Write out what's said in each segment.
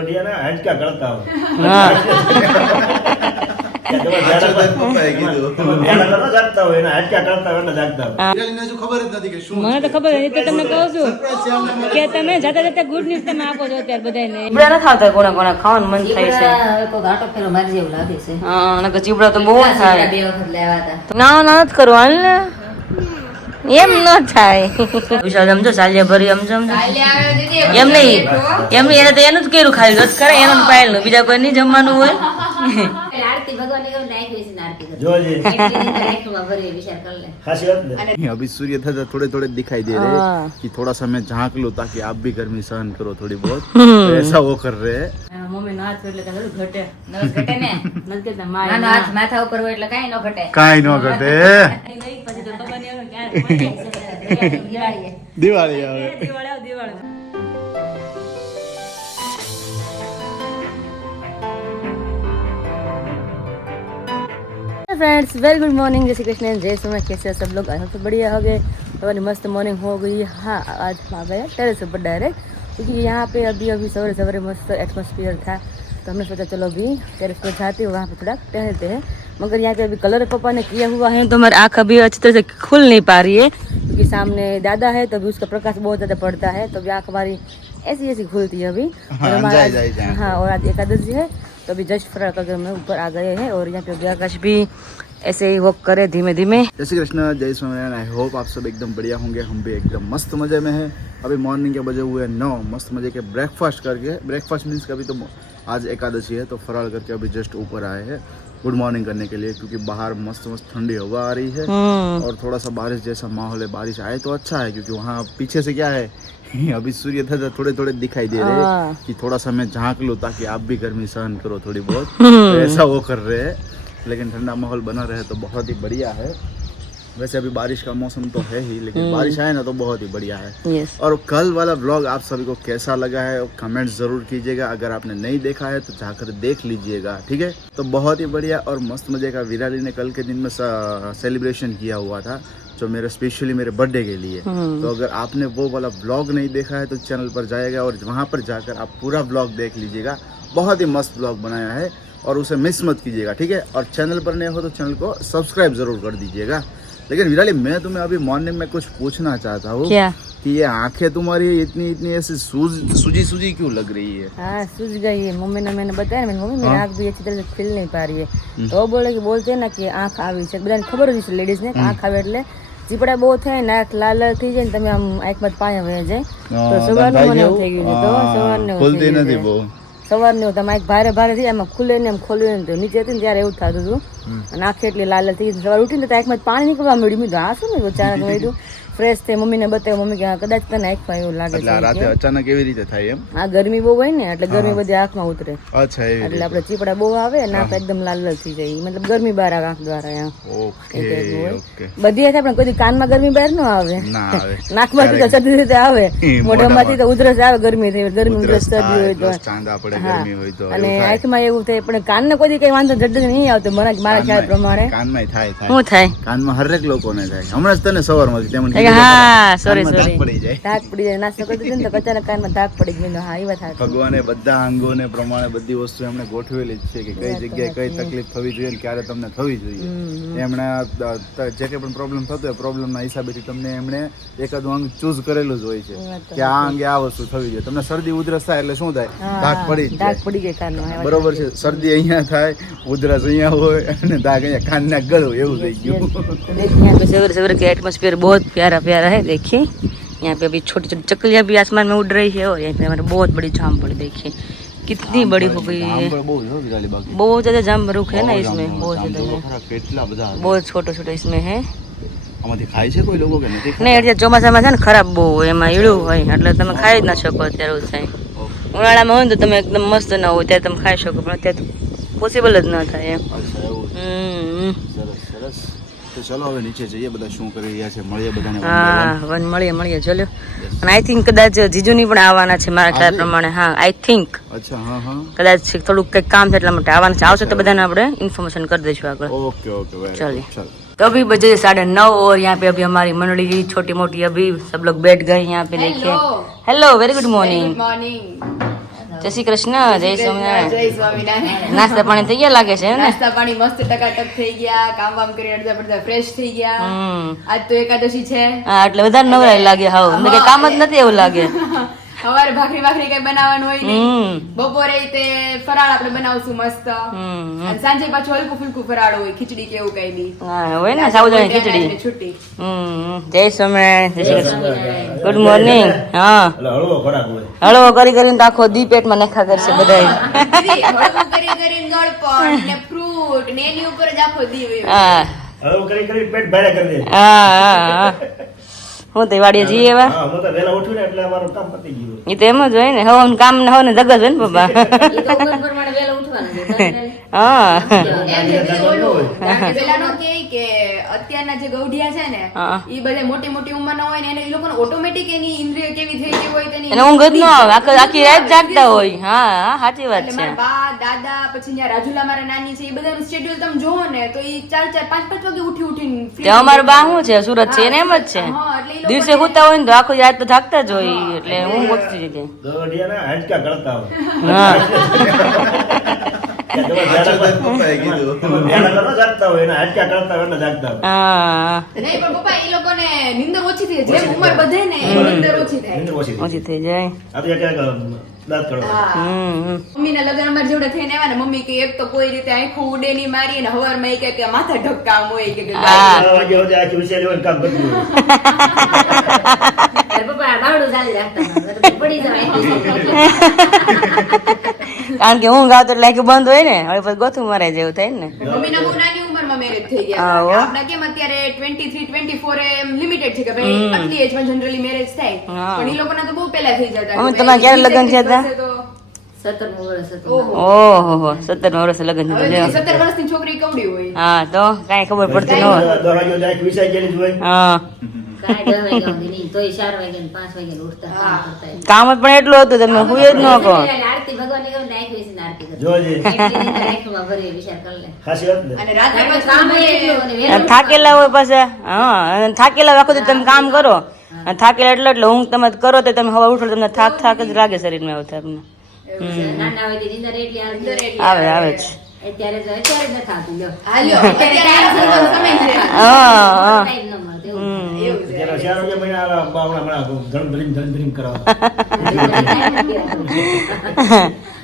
હાડકા ગળતા મને તો ખબર નથી તો તમને કહું છું કે તમે જાતા જાતા ગુડ ન્યૂઝ તમે આપો છો અત્યારે બધાને ચીબડા નથી આવતા કોના કોના ખાવાનું મન થાય છે આટો ફેરો મારી જેવું લાગે છે. હા નકર ચીબડા તો બહુ થાય. બે વખત લેવા હતા. ના ના નથી કરવું હાલ ને એમ ન થાય. વિશાલ સમજો ચાલ્યા ભરી સમજો એમ નહીં એને તો એનું જ કર્યું ખાલી રસ કરે એનું પાયેલ નું બીજા કોઈ નહીં જમવાનું હોય. આરતી ભગવાન ને નાખી છે આરતી જોજે ભરી વિચાર कर ले. खासी बात नहीं। अभी सूर्य था थोड़े थोड़े दिखाई दे रहे हैं कि थोड़ा सा मैं झांक लूं ताकि आप भी गर्मी सहन करो थोड़ी बहुत तो ऐसा वो कर रहे हैं. મમ્મી નો હાથ એટલે થોડું ઘટે નસ ઘટે ને નથી કેતા નાનો માય હાથ માથા ઉપર હોય એટલે કાઈ ન ઘટે. કાંઈ ન ઘટે. પછી તો ખબર નહીં આવે ક્યારે દિવાળીએ દિવાળી આવે. Diwali friends very good morning जय श्री कृष्ण जय सोमनाथ कैसे हैं सब लोग आई होप बढ़िया हो गए हमारी मस्त मॉर्निंग हो गई. हाँ आज आ गया टेरेस पर डायरेक्ट क्योंकि यहाँ पे अभी सवेरे सवेरे मस्त एटमॉस्फेयर था तो हमने सोचा चलो अभी टेरेस पर जाते हैं वहाँ पे थोड़ा टहलते हैं. मगर यहाँ पे अभी कलर पापा ने किया हुआ है तो हमारी आँख अभी अच्छी तरह से खुल नहीं पा रही है क्योंकि सामने दादा है तो अभी उसका प्रकाश बहुत ज़्यादा पड़ता है तो अभी आँख हमारी ऐसी ऐसी खुलती है अभी. और हमारा हाँ और आज एकादशी है तो अभी जस्ट फरार करके हम ऊपर आ गए हैं और यहाँ पे आकाश भी ऐसे ही वॉक करे धीमे धीमे. जय श्री कृष्ण जय स्वामीनारायण. आई होप आप सब एकदम बढ़िया होंगे. हम भी एकदम मस्त मजे में हैं. अभी मॉर्निंग के बजे हुए 9 मस्त मजे के ब्रेकफास्ट करके ब्रेकफास्ट मीन्स का अभी तो आज एकादशी है तो फरार करके अभी जस्ट ऊपर आए हैं गुड मॉर्निंग करने के लिए क्योंकि बाहर मस्त मस्त ठंडी हवा आ रही है और थोड़ा सा बारिश जैसा माहौल है. बारिश आए तो अच्छा है क्योंकि वहाँ पीछे से क्या है अभी सूर्य था थोड़े थोड़े दिखाई दे रहे हैं कि थोड़ा सा मैं झांक लूं ताकि आप भी गर्मी सहन करो थोड़ी बहुत तो ऐसा वो कर रहे हैं. लेकिन ठंडा माहौल बना रहे तो बहुत ही बढ़िया है. वैसे अभी बारिश का मौसम तो है ही लेकिन बारिश आए ना तो बहुत ही बढ़िया है. Yes. और कल वाला व्लॉग आप सभी को कैसा लगा है कमेंट्स जरूर कीजिएगा. अगर आपने नहीं देखा है तो जाकर देख लीजिएगा. ठीक है तो बहुत ही बढ़िया और मस्त मजे का. विराली ने कल के दिन में सेलिब्रेशन किया हुआ था जो मेरे स्पेशली मेरे बर्थडे के लिए. तो अगर आपने वो वाला व्लॉग नहीं देखा है तो चैनल पर जाएगा और वहाँ पर जाकर आप पूरा व्लॉग देख लीजिएगा. बहुत ही मस्त व्लॉग बनाया है और उसे मिस मत कीजिएगा. ठीक है और चैनल पर नए हो तो चैनल को सब्सक्राइब जरूर कर दीजिएगा. लेकिन विराली मैं तुम्हें अभी मॉर्निंग में कुछ पूछना चाहता हूँ कि ये आंखें तुम्हारी इतनी ऐसी सूजी क्यों लग रही है? हाँ सूझ गई है. मम्मी ने मैंने बताया ना मम्मी मेरी आँख भी अच्छी तरह से खिल नहीं पा रही है तो वो बोलते हैं ना कि आँख આવી છે બધાને ખબર હોય છે લેડીઝ ને આંખ આવે એટલે ચીપડા બહુ થાય ને આંખ લાલ લાલ થઈ જાય ને તમે આમ આંખમાં પાણી વહી જાય તો સવારનું મને એવું થઈ ગયું છે તો સવારનું ખુલતી નથી બહુ. સવારનું તમે આંખ ભારે ભારે થઈ જાય એમાં ખુલે ને એમ ખોલ્યું ને તો નીચે હતી ને ત્યારે એવું થતું હતું અને આંખ એટલી લાલ લાલ થઈ ગઈ. સવાર ઉઠીને તો આંખમાં પાણી નીકળવા મળ્યું. મેં આ શું ને ચાર મળ્યું ફ્રેશ થઈ મમ્મીને બતાવ્યું. મમ્મી કે કદાચ તને આંખમાં એવું લાગે એટલે રાતે અચાનક એવી રીતે થાય એમ? હા ગરમી બહુ હોય ને એટલે ગરમી બધી આંખમાં ઉતરે અચ્છા એવી એટલે આપણે ચીપડા બહુ આવે ને આંખ એકદમ લાલ લાલ થઈ જાય મતલબ ગરમી બહાર આવે આંખ દ્વારા. ઓકે ઓકે બધી થાય પણ કોઈ કાનમાં ગરમી બહાર ન આવે ના આવે નાકમાંથી તો શરદી રીતે આવે મોઢામાંથી તો ઉધરસ આવે ગરમી થઈ ગરમી ઉધરસ શરદી હોય તો ચાંદા પડે ગરમી હોય તો અને આંખમાં એવું થાય પણ કાનને કોઈ કઈ વાંધો જડ નહીં આવતો મારા ખ્યાલ પ્રમાણે. કાનમાં થાય શું થાય કાનમાં હરેક લોકોને થાય. હમણાં જ તને સવારમાં તેમ હા સોરી સોરી પડી જાય ધાક પડી જાય. નાસ્તો કરતી હતી ને તો અચાનક કાનમાં ધાક પડી ગઈ. હા એ વાત સાચી. ભગવાને બધા અંગોને પ્રમાણે બધી વસ્તુ એમણે ગોઠવેલી જ છે કે કઈ જગ્યાએ કઈ તકલીફ થવી જોઈએ ને ક્યારે તમને થવી જોઈએ. એમણે જે કંઈ પણ પ્રોબ્લેમ થતો હોય પ્રોબ્લેમના હિસાબેથી તમને એમણે એકાદું અંગ ચૂઝ કરેલું જ હોય છે કે આ અંગે આ વસ્તુ થવી જોઈએ. તમને શરદી ઉધરસ થાય એટલે શું થાય? ધાક પડી ગઈ કાનમાં. બરોબર છે. શરદી અહીંયા થાય ઉધરસ અહીંયા હોય અને ધાક અહીંયા કાનના ગળું એવું થઈ ગયું. यहाँ पे सवेरे सवेरे के एटमॉस्फेयर बहुत प्यारा प्यारा है. देखिए यहाँ पे अभी छोटी छोटी चकलियाँ भी आसमान में उड़ रही है और यहाँ पे हमारे बहुत बड़ी जामफल देखिए कितनी बड़ी हो गई है. बहुत ज्यादा जाम रुख है ना इसमें बहुत ज्यादा है. बहुत छोटे छोटे इसमें है. ખાય છે કોઈ લોકો કે નથી? નહીં એટલે ચોમાસામાં છે ને ખરાબ બહુ હોય એમાં ઈડું હોય એટલે તમે ખાઈ જ ના શકો. અત્યારે એવું થાય. ઉનાળામાં હોય ને તો તમે એકદમ મસ્ત ના હોય ત્યારે તમે ખાઈ શકો પણ અત્યારે પોસિબલ જ ના થાય એમ. સરસ. તો ચલો હવે નીચે જઈએ. બધા શું કરી રહ્યા છે મળીએ બધાને. હા મળીએ ચલો. અને આઈ થિંક કદાચ જીજુની પણ આવવાના છે મારા ખ્યાલ પ્રમાણે. હા આઈ થિંક અચ્છા હા કદાચ થોડુંક કંઈક કામ છે એટલા માટે આવવાના છે. આવશે તો બધાને આપણે ઇન્फॉर्मेशन कर दीजिए આગળ. ओके चलिए तो अभी बजे 9:30 और यहाँ पे अभी हमारी मंडली छोटी मोटी अभी सब लोग बैठ गए यहाँ पे. देखिए हेलो वेरी गुड मॉर्निंग. જય શ્રી કૃષ્ણ, જય સ્વામિનારાયણ. જય સ્વામિનારાયણ. નાસ્તા પાણી થઈ ગયા લાગે છે ને? નાસ્તા પાણી મસ્ત ટકાટક થઈ ગયા, કામ વામ કરી અડધા પડધા ફ્રેશ થઈ ગયા. આજ તો એકાદશી છે. હા, એટલે વધારે નવરાઈ લાગે. હાવ એટલે કે કામ જ નથી એવું લાગે. સવારે ભાખરી કઈ બનાવવાનું હોય નહીં. બપોરે તે ફરાળ આપણે બનાવશું મસ્ત. અને સાંજે પાછું હલકું ફુલકું ફરાળ હોય, ખીચડી કે એવું કઈ બી. હા, હોય ને સાબુદાણાની ખીચડી. છૂટી. જય સ્વામિનારાયણ, જય શ્રી કૃષ્ણ. Good morning. હા, એટલે હળવો ખોરાક હોય. હળવો કરી કરીને તો આખો દી પેટમાં નખા કરશે બધા. હળવું કરી કરીને ગળપણ ને ફ્રૂટ ને એની ઉપર જ આખો દી હોય. હા હળવું કરી પેટ ભારે કરી દે. હા. હું તો વાડીએ જઈએ એવા. હા, હું તો વહેલા ઉઠું ને એટલે અમારું કામ પતી ગયું. એ તો એમ જ હોય ને. હવે કામ ને હવે જગત હોય ને પપ્પા. એ તો ઉંમર પ્રમાણે વહેલા ઉઠવાનું છે. હા એમ છે કે ઓલું પેલાનો કે અત્યારના જે ગૌઢિયા છે ને ઈ બધા મોટી મોટી ઉંમરના હોય ને એને ઈ લોકોને ઓટોમેટિક એની ઇન્દ્રિય કેવી થઈ ગઈ હોય તેની એને ઊંઘ જ ન આવે. આખી રાત જાગતા હોય. હા, સાચી વાત એટલે છે. મારા બા દાદા પછી ત્યાં રાજુલા મારા નાની છે એ બધાનું શેડ્યુલ તમે જોવો ને તો ઈ 4 5 વાગે ઉઠીને તે અમારું બા શું છે, સુરત છે, એને એમ જ છે. હા, એટલે ઈ દિવસે સુતા હોય ને તો આખો રાત તો થાકતા જ હોય. એટલે હું ગોતતી હતી. દોડિયાના હાડકા ગળતા હોય. હા પપ્પાએ કીધું. વહેલા ન જાગતા હોય, એના હાડકા ગળતા હોય એટલે જાગતા હોય. હા, નહીં પણ પપ્પા ઈ લોકોને નીંદર ઓછી થઈ જાય જેમ ઉંમર વધે ને એમ નીંદર ઓછી થાય. નીંદર ઓછી થઈ ઓછી થઈ જાય. આ તો ક્યાંક દાંત કાઢવા. હા. મમ્મીના લગ્ન અમારે જેવડે થઈને આવ્યા ને મમ્મી કે એક તો કોઈ રીતે આંખો ઉડે નહીં મારી અને હવારમાં ઈ કે માથા ઢક્કામ હોય કે હા. 12 વાગે સુધી આખી વિચારી હોય ને કામ કરતું હોય. તાર પપ્પા બાવડું ચાલી રાખતા હતા. પડી જવાય. કારણ કે ઊંઘ આવતો એટલે આખી બંધ હોય ને. હવે પછી ગોથું મરાય જેવું થાય ને. મમ્મીના બહુ નાની ઉંમરમાં મેરેજ થઈ ગયા હા, હો. આપણા કેમ અત્યારે 23 24 એમ લિમિટેડ છે કે ભાઈ આટલી એજમાં જનરલી મેરેજ થાય હા. પણ ઈ લોકોના તો બહુ પહેલા થઈ જતા મમ્મી, કે તમારા ક્યારે લગ્ન થયા હતા? 17મું વર્ષ હતું. ઓહો. ઓહો, 17 વર્ષે લગ્ન હવે થયા. 17 વર્ષની છોકરી કવડી હોય હા, તો કઈ ખબર પડતી ન હોય. 10 વાગે સુધી આખી વિચારી ગયેલી જ હોય. હા, કાંઈ 10 વાગ્યા સુધી નહીં. તોય 4 વાગ્યા ને 5 વાગ્યા ઉઠતા કામ કરતા. કામ જ પણ એટલું હતું તમે હુંય જ ન કહો. આરતી ભગવાનની ગમે નાખી બેસીને આરતી કરતા. જોજે. એટલી નીંદર આંખમાં ભરી વિચાર કરી લે. ખાસી વાત ને. અને રાત્રે કારણ કે પાછું કામ ય એટલું અને વહેલું થાકેલા હોય પાછા. હા, અને થાકેલા હોય આખું દી તમે કામ કરો. અને થાકેલા એટલે ઊંઘ તમે કરો તો તમે હવા ઉઠો તમને થાક જ લાગે શરીરમાં. એવું થાય તમને. નાના હોય તે નીંદર એટલી અંદર આવતી. એટલી આવે આવે છે. અત્યારે જ નથી આવતું. લ્યો. હાલ્યો અત્યારે આ સમય છે હા હા. ટાઈમ ન મળતો એવું. એવું છે ત્યારે 4 વાગે મહિના બાવણા ધન કરવા.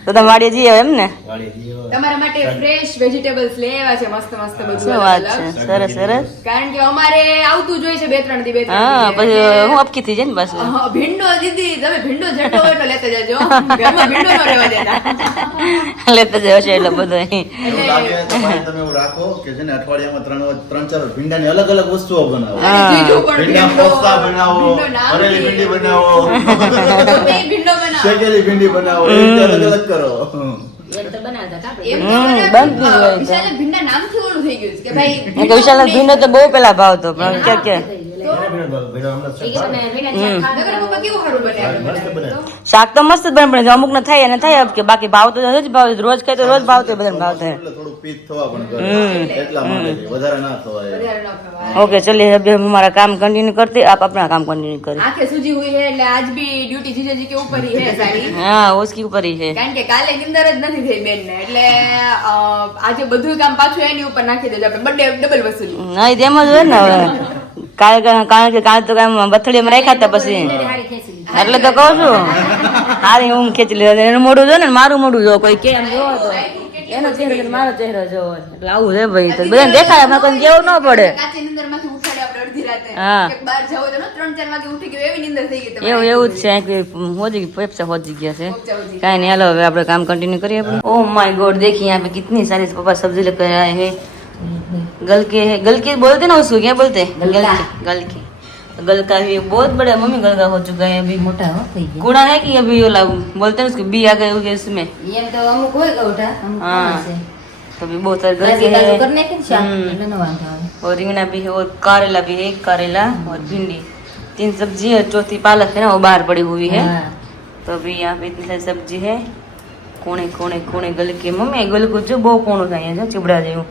તો તમે વાડીએ જઈએ એમ ને? વાડી જીવો. તમારા માટે ફ્રેશ વેજીટેબલ્સ લેવા છે મસ્ત મસ્ત બધું શું અલગ વાત અલગ. છે. સરસ સરસ. કારણ કે અમારે આવતું જોઈએ છે 2-3 દી હા, પછી હું અપકી થઈ જાય ને પાછું. ભીંડો દીદી તમે ભીંડો જટો હોય તો લેતા જજો ઘરમાં ભીંડો ન રહેવા દેતા લેતા જશે એટલે બધું અહીં. એવું લાગે તમારે તમે એવું રાખો કે છે ને અઠવાડિયામાં 3-4 ભીંડાની અલગ અલગ વસ્તુઓ બનાવો. અને બીજું પણ ભીંડા ભીંડો, કોફતા બનાવો, ભીંડો નામ ભરેલી છે. ભીંડી બનાવો, તમે ભીંડો બનાવો શેકેલી ભીંડી બનાવો, એ રીતે અલગ અલગ કરો. એમ તો બનાવતા કાપડે. એમ તો બંધ મને, થઈ ગયું તો. વિશાલે ભીંડા નામથી ઓળું થઈ ગયું છે કે ભાઈ મેં કહ્યું વિશાલ ભીંડો તો બહુ પેલા ભાવતો પણ કે ભીનો હમણાં એ કે તમે ભીંડા શાક ખાતા નગર પપ્પા કેવું સારું બને મસ્ત બને. શાક તો મસ્ત જ બને પણ અમુક ને થાય અને થાય કે બાકી ભાવ તો જ ભાવ રોજ ખાય તો રોજ ભાવતો બધાને ભાવ થાય. એટલે થોડું પીત થવા પણ કરે. એટલા માટે વધારે ના થવાય. વધારે ન ખવાય. ओके चलिए अभी हम हमारा काम कंटिन्यू करते आप अपना काम कंटिन्यू करें. आंखें सूजी हुई है એટલે આજ બી ડ્યુટી જીજાજી કે ઉપર ही है सारी हाँ उसकी ऊपर ही है. કારણ કે કાલે નિંદર જ નથી થઈ બેન ને એટલે આજે બધું કામ પાછું એની ઉપર નાખી દેજો આપણે બર્થડે ડબલ વસૂલી ના એ તેમ જ હોય ને હવે કાલે કાલે તો કામ બથડીમાં રાખ્યા હતા પછી હારી ખેંચી લીધી. એટલે તો કહું છું હારી હું ખેંચી લીધા એનું મોઢું જો ને મારું મોઢું જો કોઈ કેમ જોવો તો એનો ચહેરો જોઈને મારો ચહેરો જોવો એટલે આવું છે ભાઈ તો બધાને દેખાય આપણે કોઈ કેવું ન પડે. કાચી નિંદરમાંથી ઉઠાડે આપણે અડધી રાતે હા. કે બહાર જાવ તો 3-4 વાગે ઉઠી ગયો એવી નિંદર થઈ ગઈ એવું એવું જ છે હોજી પેપ્સા હોજી ગયા છે કાંઈ नहीं हेलो હવે આપણે काम कंटिन्यू करिए अपन. ओह माय गॉड देखिए यहाँ पे कितनी सारी पापा सब्जी लेकर आए हैं. गलके बोलते ना उसको क्या बोलते हैं गलके गलका भी बहुत बड़ा मम्मी गलका हो चुका है अभी. મોટા હો થઈ ગયા. कूड़ा है कि अभी वो बोलते हैं उसको बी आ गए होंगे उसमें. એમ તો અમુક હોય ગૌઠા અમુક हाँ છે. तो अभी बहुत सारे गलके ભાજી બાજુ हैं કરી નાખે ને શાક એટલે ન વાંધો આવે. और रिंगना भी है और करेला भी है करेला और भिंडी 3 सब्जी है चौथी पालक है ना वो बाहर पड़ी हुई है. હા. तो अभी यहाँ पे इतनी सारी सब्जी है कोणे कोणे कोणे गलके मम्मी गलको जो બહુ કોણું થાય છે ચીબડા જેવું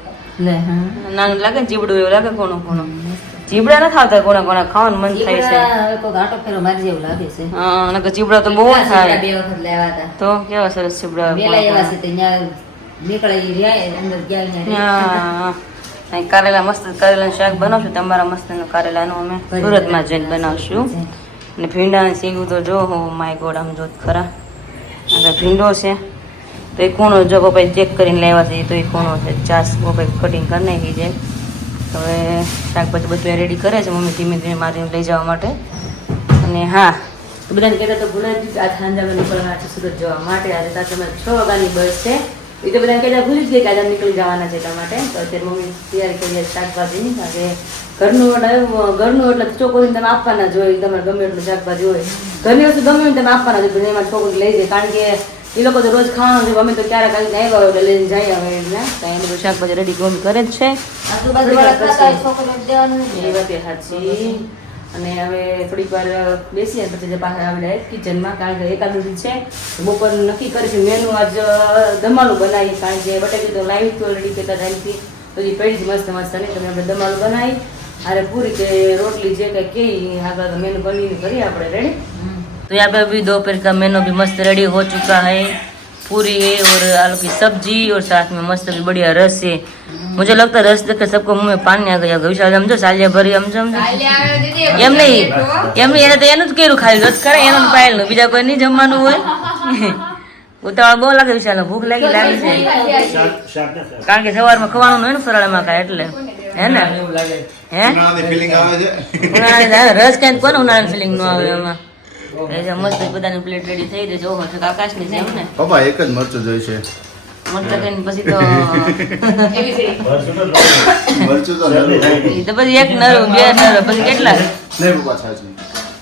લે હા નાનું લાગે ને ચીબડું એવું લાગે કોણું કોણું મસ્ત. ચીબડા નથી આવતા કોના કોના ખાવાનું મન થાય છે ચીવડા હવે કોઈ ઘાટો ફેરો મારી જેવું લાગે છે હા નકર ચીબડા તો બહુ કેટલા થાય ચીવડા 2 વખત લાવ્યા હતા તો કેવા સરસ ચીબડા મેલા એવા છે તે ન્યા નીકળે ઈ રહ્યા અંદર ગયા ન્યા રહ્યા. હા અહીં કારેલા મસ્ત કારેલાનું શાક બનાવશું તમારા મસ્ત કારેલાનું અમે સુરતમાં જઈને બનાવશું અને ભીંડાની સીંગું તો જો માય ગોડ આમ જોત ખરા આગળ ભીંડો છે તો એ કોણો જો પપ્પાએ ચેક કરીને લેવા છે તો એ કોણો છે ચાસ પપ્પાએ કટિંગ કરી નાખી છે હવે શાકભાજી બધું રેડી કરે છે મમ્મી ધીમે ધીમે મારીને લઈ જવા માટે અને હા તો બધાને કહેતા તો ભૂલાઈ જ આ સાંજે નીકળવાના છે સુરત જવા માટે આજે તાર તમારે 6 વાગ્યાની બસ છે એ તો બધાને કહેતા ભૂલી જ ગઈ કે આજે નીકળી જવાના છે એટલા માટે તો અત્યારે મમ્મી તૈયારી કરીએ શાકભાજીની કારણ કે ઘરનું એટલે ચોખ્ખું તમે આપવાના જ હોય તમારે ગમે એટલું શાકભાજી હોય ઘરની વસ્તુ ગમે તમે આપવાના જ હોય એમાં છોકરું લઈ જાય કારણ કે એ લોકો તો રોજ ખાવાનું છે અમે તો ક્યારેક કાંઈક આવ્યા હોય એટલે લઈને જાય હવે એટલે કાંઈ બધું શાકભાજી રેડી મમ્મી કરે જ છે આજુબાજુવાળા ખાતા હોય, છોકરીઓને દેવાનું નથી. એ વાત એ સાચી અને હવે થોડીક વાર બેસીએ પછી જે પાછા આવી જાય કિચનમાં કારણ કે એકાદશી છે બપોર નક્કી કરીશું મેનુ આજ દમાલું બનાવી કારણ કે બટાકી તો લાવી તો ઓલરેડી કહેતા ટાઈમથી પછી પડી જ મસ્ત મસ્ત નહીં તમે આપણે દમાલું બનાવી અરે પૂરી કે રોટલી જે કંઈ કહી આગળ તો મેનू कन्टिन्यू करिए आप रेडी तो यहाँ पे अभी दोपहर का मेनू भी मस्त रेडी हो चुका है पूरी है और आलू की सब्जी और साथ में मस्त भी बढ़िया रस है मुझे लगता है रस देख कर सबको मुंह में पानी आ गया विशाल समझो सालिया भरी समझो એમ નહીં એને તો એનું જ કર્યું ખાલી રસ કરે એનું જ પાયેલું બીજા કોઈ નહીં જમવાનું હોય ઉતાવળ બહુ લાગે વિશાલ ભૂખ લાગી છે કારણ કે સવારમાં ખવાનું હોય ને ફરાળમાં ખાય એટલે હે ને હે ઉનાળાની feeling આવે છે. ઉનાળાની રસ કઈ કોને ઉનાળાની ફિલિંગ ન આવે એમાં એ જે મસ્ત બધાની પ્લેટ રેડી થઈ રહી છે ઓહો છે આકાશની છે એમ ને પપ્પા એક જ મરચું જોઈ છે. મરચા કઈ પછી તો મરચું તો નરું. એ તો પછી એક નરો બે નરો પછી કેટલા नहीं पप्पा छाछ में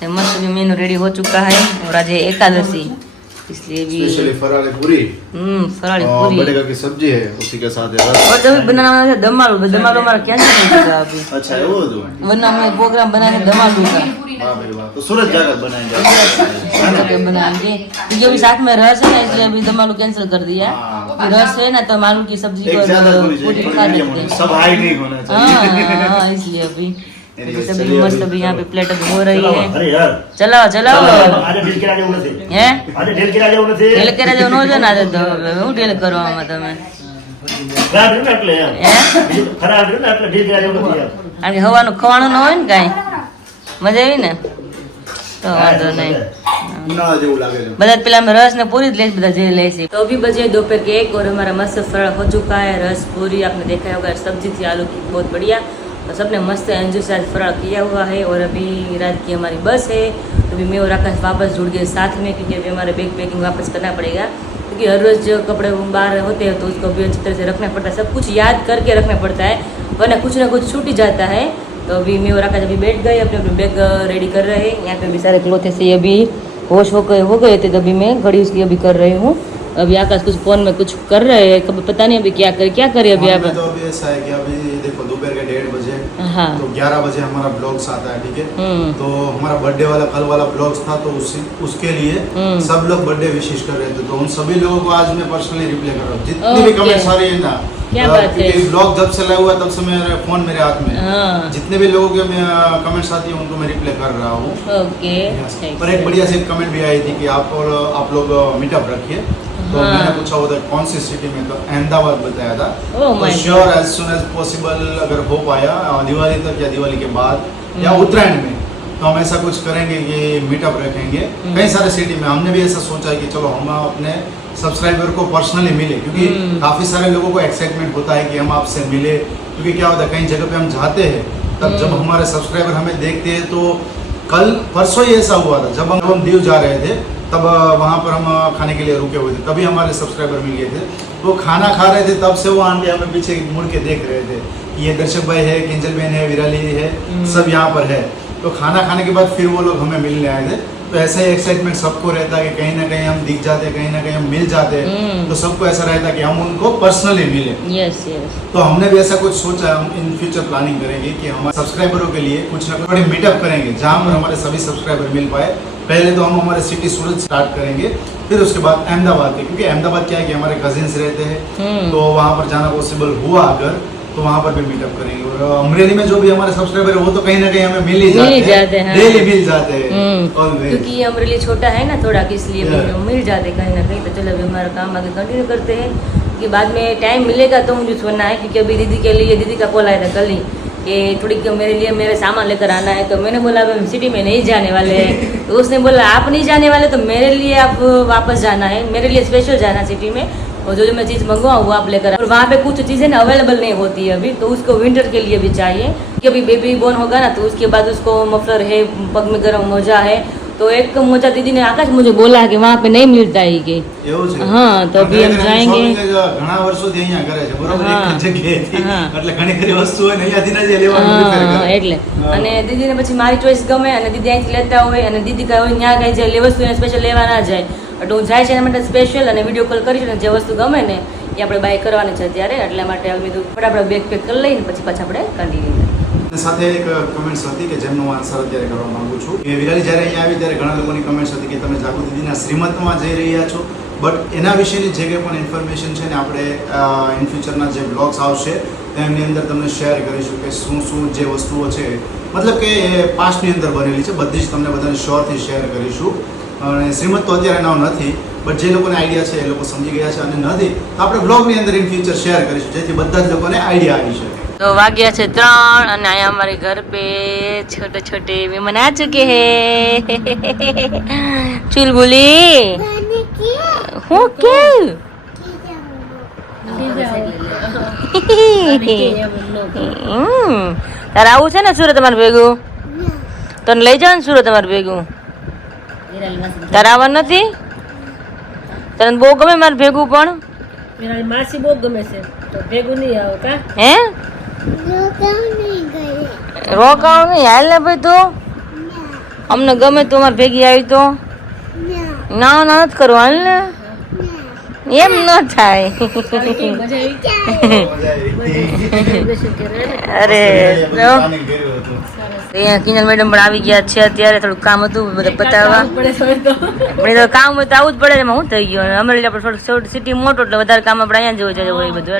ये मस्त भी मेनू रेडी हो चुका है और आज है एकादशी इसलिए भी स्पेशली फरारी पूरी फराળી और पूरी बटेका की सब्जी है उसी के साथ है रस. और जब बनाना है दमालू हमारा कैंसिल नहीं होगा अभी अच्छा है वो तो वरना हमें प्रोग्राम बनाने दमालू का वाह भाई वाह. तो सूरज जाकर बनाएंगे. बनाएंगे क्योंकि अभी साथ में रस है ना इसलिए अभी दमालू कैंसिल कर दिया हाँ. रस है ना तो आलू की सब्जी एक को ज्यादा होनी पूरी चाहिए खा medium लेते होनी. हैं सब हाई नहीं होना चाहिए. हाँ इसलिए अभी Anyway, सभी चलिए मस्त अभी अभी यहाँ पे प्लेट अभी हो रही ચલાવો. है અરે યાર चलाओ चलाओ આજે ઢીલ કર્યા જેવું નથી હે આજે ઢીલ કર્યા જેવું નથી ઢેલ કર્યા જેવું ન છે ને આજે તો હું ઢેલ કરવામાં તમે ખરાબ રહ્યું ને એટલે એમ. હે બીજું ખરાબ રહ્યું ને એટલે ઢીલ કર્યા જેવું નથી યાર. કારણ કે હવાનું ખવાનું ન હોય ને કાંઈ મજા આવી ને તો વાંધો નહીં ઉનાળા જેવું લાગે છે. બધા પેલા અમે रस ने पूरी ले બધા જે ले से तो अभी बजे दोपहर के 1 और हमारा मस्त फराळ हो चुका है रस पूरी आपने देखा होगा सब्जी थी आलू की बहुत बढ़िया तो सबने मस्त एंजॉय से आज फराळ किया हुआ है और अभी रात की हमारी बस है तो अभी मैं और आकाश वापस जुड़ गए साथ में क्योंकि अभी हमारे बैग पैकिंग वापस करना पड़ेगा क्योंकि हर रोज जो कपड़े बाहर होते हैं तो उसको भी अच्छी तरह से रखना पड़ता है सब कुछ याद करके रखना पड़ता है वरना कुछ ना कुछ छूट ही जाता है तो अभी मैं और आकाश अभी बैठ गए अपने अपने बैग रेडी कर रहे हैं यहाँ पे भी सारे क्लोथ से अभी वॉश हो गए थे तो अभी मैं घड़ी उसकी अभी कर रही हूँ अभी आकाश कुछ फोन में कुछ कर रहे हैं कभी पता नहीं अभी क्या करे अभी आप तो अभी ऐसा है कि अभी देखो दोपहर के 1:30 बजे हाँ तो 11 बजे हमारा ब्लॉग्स आता है ठीक है. तो हमारा बर्थडे वाला कल वाला ब्लॉग्स था तो उसके लिए सब लोग बर्थडे विशेष कर रहे थे तो उन सभी लोगों को आज मैं पर्सनली रिप्लाई कर रहा हूँ जितनी भी Okay. कमेंट्स आ रही है ना. क्या बात है. क्योंकि ब्लॉग जब से लगा हुआ है, तब से मेरा फोन मेरे हाथ में है. हाँ जितने भी लोगों के कमेंट्स आती है उनको मैं रिप्लाई कर रहा हूँ. ओके पर एक बढ़िया सी कमेंट भी आई थी कि आप लोग मीटअप रखिए तो हाँ. मैंने पूछा उधर कौन सी सिटी में तो अहमदाबाद बताया था. Oh तो my sure as soon as possible अगर हो पाया दिवाली तक या दिवाली के बाद या उत्तरायण में तो हम ऐसा कुछ करेंगे कि मीटअप रखेंगे कई सारे सिटी में. हमने भी ऐसा सोचा है कि चलो हम अपने सब्सक्राइबर को पर्सनली मिले क्योंकि काफी सारे लोगों को एक्साइटमेंट होता है कि हम आपसे मिले क्योंकि क्या होता है कई जगह पे हम जाते हैं तब जब हमारे सब्सक्राइबर हमें देखते हैं तो कल परसों ही ऐसा हुआ था जब हम दीव जा रहे थे तब वहाँ पर हम खाने के लिए रुके हुए थे तभी हमारे सब्सक्राइबर मिल गए थे. वो खाना खा रहे थे तब से वो आंटी हमें पीछे मुड़ के देख रहे थे कि ये दर्शक भाई है किंजल बहन है विराली है सब यहाँ पर है. तो खाना खाने के बाद फिर वो लोग हमें मिलने आए थे तो ऐसा ही एक्साइटमेंट सबको रहता है कि कहीं ना कहीं हम दिख जाते हैं कहीं ना कहीं हम मिल जाते हैं तो सबको ऐसा रहता है कि हम उनको पर्सनली मिले. यस यस तो हमने भी ऐसा कुछ सोचा है. हम इन फ्यूचर प्लानिंग करेंगे कि हमारे सब्सक्राइबरों के लिए कुछ ना कुछ मीटअप करेंगे जहाँ पर हमारे सभी सब्सक्राइबर मिल पाए. पहले तो हम हमारे सिटी सूरत स्टार्ट करेंगे फिर उसके बाद अहमदाबाद के क्योंकि अहमदाबाद क्या है कि हमारे कजिन्स रहते हैं तो वहाँ पर जाना पॉसिबल हुआ अगर तो वहाँ पर भी मीटअप करेंगे। और अमरेली में जो भी हमारे सब्सक्राइबर है वो तो कहीं ना कहीं हमें मिल ही जाते हैं, हाँ। डेली मिल जाते हैं ऑलवेज। क्योंकि ये अमरेली छोटा है ना थोड़ा, इसलिए Yeah. मिल जाते कहीं ना कहीं। तो चलो अभी हमारा काम आगे कंटिन्यू करते हैं, कि बाद में टाइम मिलेगा तो मुझे सुनना है, क्योंकि अभी दीदी के लिए, दीदी का कॉल आया था कल ही कि थोड़ी मेरे लिए मेरे सामान लेकर आना है। तो मैंने बोला अभी हम सिटी में नहीं जाने वाले हैं। तो उसने बोला आप नहीं जाने वाले तो मेरे लिए आप वापस जाना है, मेरे लिए स्पेशल जाना है सिटी में, और जो जो मैं चीज़ मंगवाऊँ वो आप लेकर। और वहाँ पे कुछ चीज़ें ना अवेलेबल नहीं होती है अभी, तो उसको विंटर के लिए भी चाहिए, कि अभी बेबी बोर्न होगा ना, तो उसके बाद उसको मफलर है, पग में गर्म मोजा है, तो एक मोजा दीदी ने आकाश मुझे बोला कि वहाँ पे नहीं मिलता है कि हाँ, तो अभी हम जाएंगे। ઘણા વર્ષોથી અહીંયા કરે છે બરોબર, હા. એક જ જગ્યાએથી, હા. એટલે ઘણી ખરી વસ્તુ હોય ને અહીંયાથી ને જ લેવાનું prefer હા, કરે. એટલે હા. અને દીદીને પછી મારી ચોઈસ ગમે, અને દીદી અહીંથી લેતા હોય, અને દીદી કહે હોય ત્યાં કઈ જે વસ્તુ એને સ્પેશિયલ લેવા ના જાય, એટલે હું જાય છે એના માટે સ્પેશિયલ અને વિડીયો કોલ કરીશ, અને જે વસ્તુ ગમે ને એ આપણે બાય કરવાની છે અત્યારે, એટલા માટે અમે કીધું ફટાફટ બેગ પેક કરી લઈને પછી પાછા આપણે કન્ટિન્યુ. અને સાથે એક કમેન્ટ્સ હતી કે જેમનો આન્સર અત્યારે કરવા માંગુ છું કે વિરાલી જ્યારે અહીંયા આવી ત્યારે ઘણા લોકોની કમેન્ટ્સ હતી કે તમે જાગૃતિ દીદીના શ્રીમંતમાં જઈ રહ્યા છો, બટ એના વિશેની જે કંઈ પણ ઇન્ફોર્મેશન છે ને આપણે ઇન ફ્યુચરના જે બ્લોગ્સ આવશે તેમની અંદર તમને શેર કરીશું કે શું શું જે વસ્તુઓ છે, મતલબ કે એ પાસ્ટની અંદર બનેલી છે, બધી જ તમને બધાને શ્યોરથી શેર કરીશું. અને શ્રીમંત તો અત્યારે નામ નથી, બટ જે લોકોને આઈડિયા છે એ લોકો સમજી ગયા છે, અને નથી તો આપણે બ્લોગની અંદર ઇન ફ્યુચર શેર કરીશું, જેથી બધા જ લોકોને આઈડિયા આવી શકે. तो वाग्या છે 3 અને અહીંયા हमारे घर पे छोटे छोटे मेहमान आ चुके हैं. चुलबुली હું કે તારે આવું છે ને સુરત તમારે ભેગું? તને લઈ જાવ ને સુરત તમારે ભેગું? તારે આવવાનું નથી? તને બહુ ગમે મારે ભેગું? પણ માસી બહુ ગમે છે તો ભેગું નહીં આવો કા? હે રોકાવ નહીં હાલ ને ભાઈ, તું અમને ગમે તું અમારે ભેગી આવી તો ના ના નથી કરવું, હાલ ને એમ ન થાય. અરે અહીંયા કિનલ મેડમ પણ આવી ગયા છે અત્યારે, થોડું કામ હતું બધા પતાવવા. પણ તો કામ હોય તો આવું જ પડે, એમાં શું થઈ ગયું, અમરેલી આપણે થોડું સિટી મોટો એટલે વધારે કામ આપણે અહીંયા જ હોય છે એ બધું,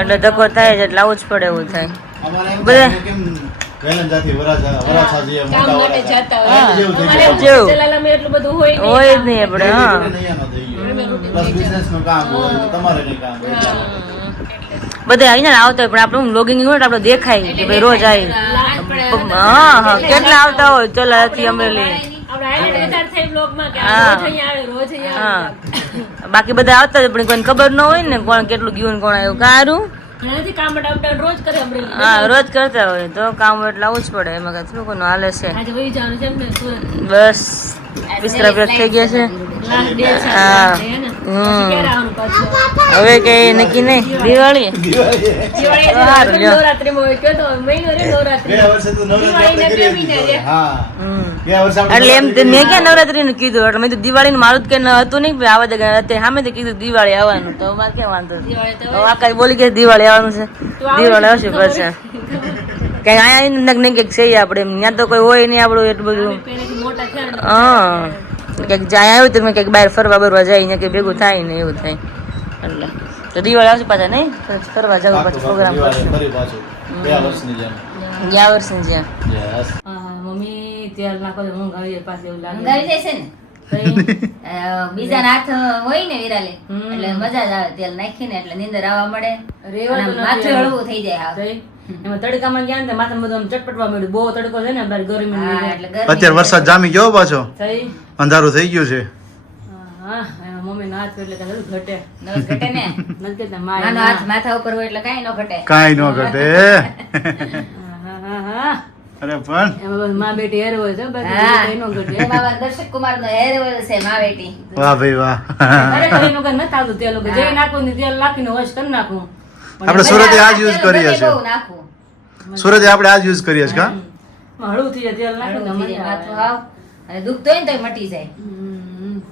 એટલે ધક્કો થાય છે એટલે આવું જ પડે એવું થાય. બધા હોય જ નહીં આપણે. હા બધા અહીંયા આવતા હોય, પણ આપણે લોગિંગ હોય આપણે દેખાય કે ભાઈ રોજ આવી. હા હા કેટલા આવતા હોય ચલાથી અમરેલી. હા બાકી બધા આવતા હોય પણ કોઈને ખબર ન હોય ને કોણ કેટલું ગયું ને કોણ આવ્યું. કારું હા રોજ કરતા હોય તો કામ એટલે આવું જ પડે, એમાં કઈ લોકોનું હાલે છે. બસ બિસ્તરા બ્રેક થઈ ગયા છે. હા હવે કઈ નક્કી નહીં. દિવાળી એટલે એમ મેં ક્યાં નવરાત્રી નું કીધું, એટલે મેં દિવાળી નું મારું જ કઈ હતું નહીં, આવા દે અત્યારે સામે તો કીધું દિવાળી આવવાનું, તો મારે ક્યાં વાંધો. આકાશ બોલી કે દિવાળી આવવાનું છે, દિવાળી આવશે પછી કઈ અહીંયા નહીં કઈક છે આપડે, ત્યાં તો કોઈ હોય નહીં આપણું એટલું બધું. હા કઈક જાય આવ્યું તો મેં કઈક બહાર ફરવા બરવા જાય કે ભેગું થાય ને એવું થાય, એટલે તો દિવાળી આવશે પાછા નહીં ફરવા જવું પાછું પ્રોગ્રામ ગયા વર્ષની જ્યાં. મમ્મી તેલ નાખો તો ઊંઘ આવી જાય પાછી એવું લાગે. ઊંઘ આવી જાય છે ને બીજા હાથ હોય ને વિરાલે એટલે મજા જ આવે, તેલ નાખીને એટલે નીંદર આવવા મળે, માથું હળવું થઈ જાય. એમાં તડકામાં ગયા ને માથા બધું ચટપટવા મળ્યું, બહુ તડકો છે ને બાર ગરમી. અત્યારે વરસાદ જામી ગયો પાછો, અંધારું થઈ ગયું છે. મમ્મી નાથ એટલે કઈ ઘટે નસ ઘટે ને, નથી કહેતા નાનો હાથ માથા ઉપર હોય એટલે કાંઈ ન ઘટે, કાંઈ ન ઘટે. અરે પણ એમાં માં બેટી હેર હોય છે, બાકી નો ઘટે. એ બાબા દર્શક કુમાર નો હેર હોય છે માં બેટી. વાહ ભાઈ વાહ. અરે કોઈ નો નથી આવતું તેલ, જે નાખું ને તેલ નાખીને વોશ કરી નાખું. આપણે સુરતે આજ યુઝ કરીએ છીએ, બહુ નાખું સુરતે આપણે આજ યુઝ કરીએ છીએ. કા હળવું થઈ જાય તેલ નાખીને માથું હાવ અને દુખતો હોય ને તોય મટી જાય,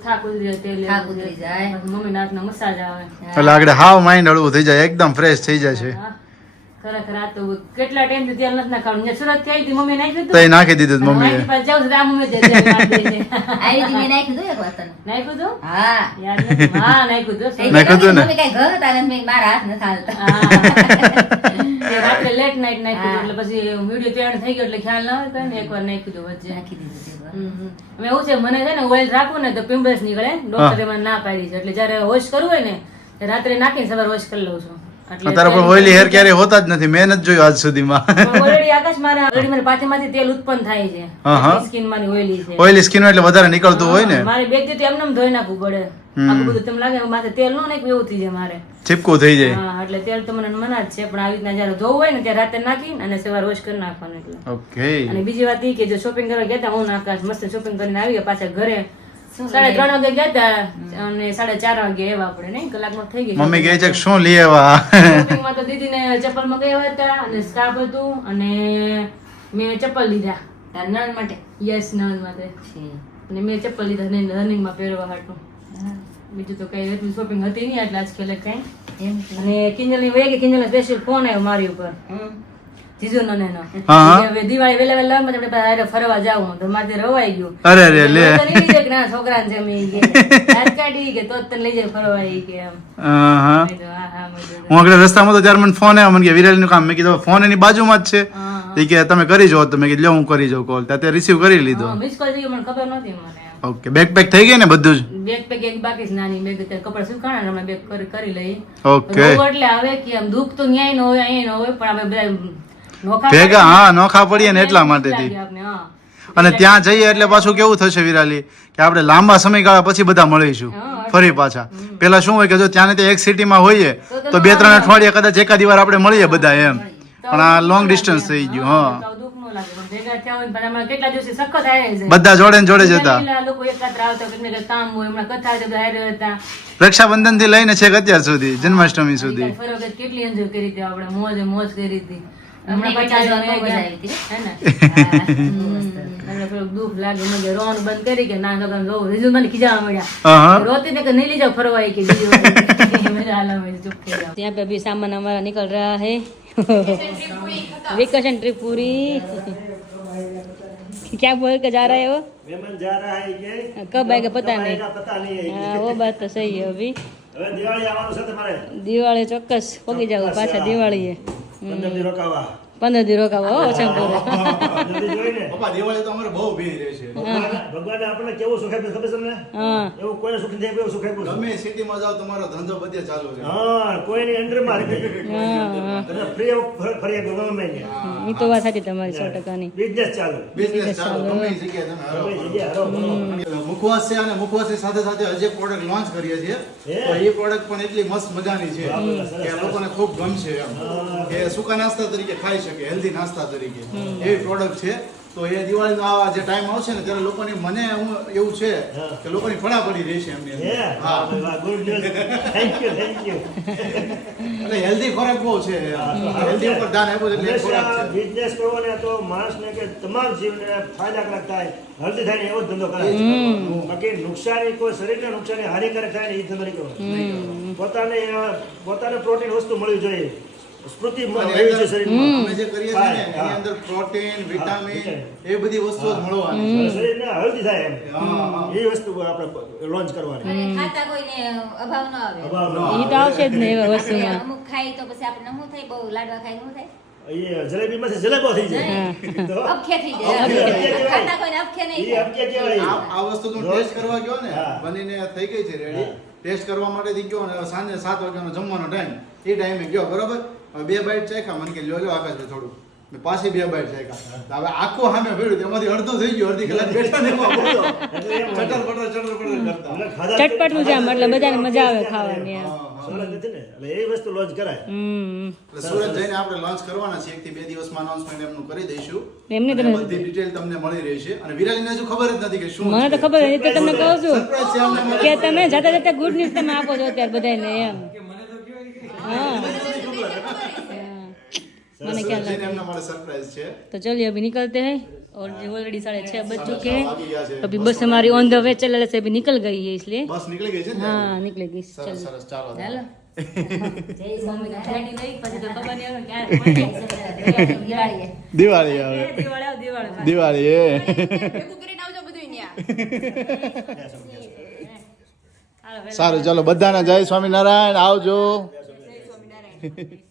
થાક ઉતરી જાય તેલ, થાક ઉતરી જાય. મમ્મી નાથ નો મસાજ આવે એટલે આગળ હાવ માઇન્ડ હળવું થઈ જાય, એકદમ ફ્રેશ થઈ જાય છે. ખરેખર આ તો કેટલા ટાઈમ તેલ નથી નાખવાનું. અહીંયા સુરત થી આવી હતી મમ્મી નાખ્યું તો એ નાખી દીધું હતું. મમ્મીએ. મારી પાસે જાઉં છું તો આ મમ્મી જ તેલ નાખી દે છે. આવી હતી મેં નાખ્યું હતું એક વાર તને. નાખ્યું હતું? હા યાદ નથી. હા નાખ્યું હતું. એ નાખ્યું હતું ને? મમ્મી કાંઈ ઘર હતા ને મેં મારા હાથ નથી હાલતા. એ રાત્રે લેટ નાઈટ નાખ્યું હતું એટલે પછી વિડીયો તૈયાર થઈ ગયો એટલે ખ્યાલ ના હોય કઈ ને એકવાર નાખ્યું હતું વચ્ચે. નાખી દીધું હતું એક વાર. હવે એવું છે મને છે ને ઓઇલ રાખવું ને તો પિમ્પલ્સ નીકળે. ડોક્ટરે મને ના પાડી છે એટલે જયારે વોશ કરવું હોય ને ત્યારે રાત્રે નાખીને સવારે વોશ કરી લઉં છું. તારા પણ ઓઇલી હેર ક્યારે હોતા જ નથી, મેં નથી જોયું આજ સુધીમાં. ઓલરેડી આકાશ મારા ઓલરેડી મને પાછળમાંથી તેલ ઉત્પન્ન થાય છે. હા, હા. સ્કિન માંની ઓઇલી છે. ઓઇલી સ્કિન એટલે વધારે નીકળતું હોય ને, મારે બે દિવસ એમને ધોઈ નાખવું પડે. આખું બધું તમને લાગે માથે તેલ નો નાખ્યું એવું થઈ જાય મારે. ચીપકું થઈ જાય. હા એટલે તેલ તો મને મના જ છે પણ આવી રીતના જયારે ધોવું હોય ને ત્યારે રાતે નાખીને અને સવારે વોશ કરી નાખવાનું એટલે. ઓકે. અને બીજી વાત એ કે જો શોપિંગ કરવા ગયા હતા હું ને આકાશ મસ્ત શોપિંગ કરીને આવી ગયા પાછા ઘરે 3:30 વાગે ગયા હતા અને 4:30 વાગે આવ્યા આપણે નહીં કલાકમાં થઈ ગઈ. મમ્મી કહે છે કે શું લઈ આવ્યા? શોપિંગમાં તો દીદીને ચપ્પલ મંગાવ્યા હતા અને સ્કાર્ફ હતું અને મેં ચપ્પલ લીધા તારા નણંદ માટે યસ નણંદ માટે અને મેં ચપ્પલ લીધા રનિંગમાં પહેરવા હાટું. બીજું તો કઈ એટલું શોપિંગ હતી નહીં એટલે આજ ખેલે કઈ. અને કિંજલની વહી ગઈ. કિંજલનો સ્પેશિયલ ફોન આવ્યો મારી ઉપર જીજુ નો નેનો. હવે દિવાળી વેલા વેલા આપણે બધા ફરવા જાવું તો મારે રવાઈ ગયું. અરે રે લે. ના છોકરાને જમી રાત કાઢી કે તો તને લઈ જાય ફરવા ઈ કે એમ. હા, મેં કીધું, હા હા મજા. હું આગળ રસ્તામાં તો ત્યારે મને ફોન આવ્યો, મને કે વિરાલી નું કામ. મેં કીધું ફોન એની બાજુમાં જ છે. એ કે તમે કરી જાઓ. તો મેં કીધું લે હું કરી જાઉં કોલ. ત્યાં રિસીવ કરી લીધો. મિસ કોલ થઈ ગયો મને ખબર નહોતી મને. ઓકે. બેગ પેક થઈ ગઈ ને બધું જ? બેગ પેક એક બાકી છે નાની બેગ કપડા સુકાણા હમણાં બેગ કરી લઈ. ઓકે. એટલે આવે કે આમ દુઃખ તો ન્યાય ન હોય અહીંયા ન હોય પણ આપણે બધા નોખા ભેગા હા નોખા પડીએ ને એટલા માટેથી. આપણે હા અને ત્યાં જઈએ એટલે પાછું કેવું થશે વિરાલી કે આપણે લાંબા સમયગાળા પછી બધા મળીશું ફરી પાછા. પેલા શું હોય કે જો ત્યાં એક સિટીમાં હોઈએ તો 2-3 અઠવાડિયા કદાચ એકાદી વાર આપણે મળીએ બધા એમ, પણ આ લોંગ ડિસ્ટન્સ થઈ ગયું. હા તો દુઃખ ન લાગે પણ ભેગા થયા હોય પણ આમાં કેટલા દિવસે સખત હારે છે બધા જોડે ને જોડે જતા. પેલા લોકો એકાત્ર આવતા કંઈક ને કંઈક કામ હોય હમણાં કથા છે બધા હારે હતા. રક્ષાબંધન થી લઈને છેક અત્યાર સુધી જન્માષ્ટમી સુધી ફરવા ગઈ કેટલી એન્જોય કરી હતી આપણે મોજ મોજ કરી હતી. અમને હમણાં કેટલા પાછા મજા આવી હતી. હે ને એટલે થોડુંક દુઃખ લાગે મને રોવાનું બંધ કરી કે ના છોકરા રોવું રીઝુ મને ખીજાવા મળ્યા. હા रोती ने नहीं ले जाओ फरवाई के लिए मेरा आलम है चुप के जाओ. यहाँ पे अभी सामान हमारा निकल रहा है. वेकेशन ट्रिप पूरी. क्या बोल के जा रहा है वो? मेहमान जा रहा है ये कब आएगा पता नहीं. पता नहीं है. हाँ वो बात तो सही है. अभी હવે દિવાળી આવવાનું છે તમારે દિવાળી ચોક્કસ પગી જાવ પાછા દિવાળી 15 દી રોકાવા 15 દી રોકાવા હો ચંપુરા. જલ્દી જોઈને પપ્પા દિવાળી તો અમારે બહુ ભીડ રહે છે. ભગવાને આપણને કેવું સુખ આપ્યું ખબર છે તમને? હા એવું કોઈને સુખ નથી આપ્યું એવું સુખ આપ્યું છે. ગમે સિટીમાં જાવ તમારો ધંધો બધે ચાલુ છે. હા કોઈની અંડરમાં નથી. હા તમે ફ્રી ફરી ગમે એ તો વાત સાચી તમારી 100%ની. બિઝનેસ ચાલુ. બિઝનેસ ચાલુ ગમે એ જગ્યાએ તમે હરો. કોઈ જગ્યાએ હરો. મુખવાસ છે અને મુખવાસની સાથે સાથે હજી પ્રોડક્ટ લોન્ચ કરીએ છીએ. તો એ પ્રોડક્ટ પણ એટલી મસ્ત મજાની છે કે લોકોને ખૂબ ગમશે એમ કે સૂકા નાસ્તા તરીકે ખાઈ શકે, હેલ્ધી નાસ્તા તરીકે એવી પ્રોડક્ટ છે. તો એ દિવાળીનો આ જે ટાઈમ આવશે ને ત્યારે લોકોની મને એવું છે કે લોકોની ફળાફળી રહેશે એમની અંદર. હા ગુડ ન્યૂઝ. Thank you. એટલે હેલ્ધી ખોરાક બહુ છે. હેલ્ધી ઉપર ધ્યાન આપ્યું એટલે એ ખોરાક છે. બિઝનેસ કરવો ને તો માણસને કે તમામ જીવને ફાયદાકારક થાય, હલ્દી થાય ને એવો જ ધંધો કરાય. બાકી નુકસાની કોઈ શરીરને નુકસાની હાનિકારક થાય ને એ ધંધો નહીં કરવો. પોતાને પ્રોટીન વસ્તુ મળવી જોઈએ. સ્મૃતિ મળવી જોઈએ શરીરમાં. અમે જે કરીએ છીએ ને એની અંદર પ્રોટીન, વિટામિન એ બધી વસ્તુઓ જ મળવાની છે. શરીરને હલ્દી થાય એમ એ વસ્તુ આપણે લોન્ચ કરવાની. અને ખાતા કોઈને અભાવ ન આવે. અભાવ એ તો આવશે જ ને એવા વસ્તુમાં. અમુક ખાય તો પછી આપણે શું થાય બહુ લાડવા ખાય શું થાય એ જલેબીમાંથી જલેબો થઈ જાય. તો અપખે થઈ જાય. ખાતા કોઈને અપખે નહીં એ થાય. અપકે કહેવાય. આ વસ્તુ તું ટેસ્ટ કરવા ગયો ને હા. બનીને થઈ ગઈ છે રેડી. ટેસ્ટ કરવા માટે થી ગયો ને સાંજે 7 વાગ્યાનો જમવાનો ટાઈમ એ ટાઈમે ગયો બરોબર. હવે 2 બાઈટ ચાખ્યા મને કે લ્યો આકાશભાઈ થોડું. મેં પાછી 2 બાઈટ ચાખ્યા. હવે આખું સામે ભેળ્યું તેમાંથી અડધું થઈ ગયું. અડધી કલાક બેઠા ને એમાં બોલો ચટર પટર કરતા. ચટપટું છે આમ એટલે બધાને મજા આવે ખાવાની એમ. સરળ નથી ને એટલે એ વસ્તુ લોન્ચ કરાય. એટલે સુરત જઈને આપણે લોન્ચ કરવાના છે. 1 થી 2 દિવસમાં અનાઉન્સમેન્ટ એમનું કરી દઈશું. એમની અને તમે બધી ડિટેલ તમને મળી રહેશે. અને વિરાલીને હજુ ખબર જ નથી કે શું મને તો ખબર નથી તમને કહું છું સરપ્રાઈઝ છે અમને કે તમે જતા જતા ગુડ ન્યૂઝ તમે આપો છો અત્યારે બધાને એમ. હા મને ખ્યાલ જઈને लगा. એમના માટે સરપ્રાઈઝ છે. तो चलिए अभी निकलते हैं और ऑलरेडी 6:30 बज चुके हैं. अभी बस हमारी ऑन द वे चल रहे से अभी निकल गई है इसलिए બસ નીકળી ગઈ છે ને हाँ निकलेगी. સરસ સરસ ચાલો ચાલો જય સ્વામિનારાયણ. ગાડી લઈ પછી તો ખબર નહીં આવે ક્યારે દિવાળીએ. દિવાળી આવે દિવાળી એ ભેગું કરીને આવજો બધું ન્યા. સારું, ચલો બધાને જય સ્વામિનારાયણ, આવજો. જય સ્વામિનારાયણ.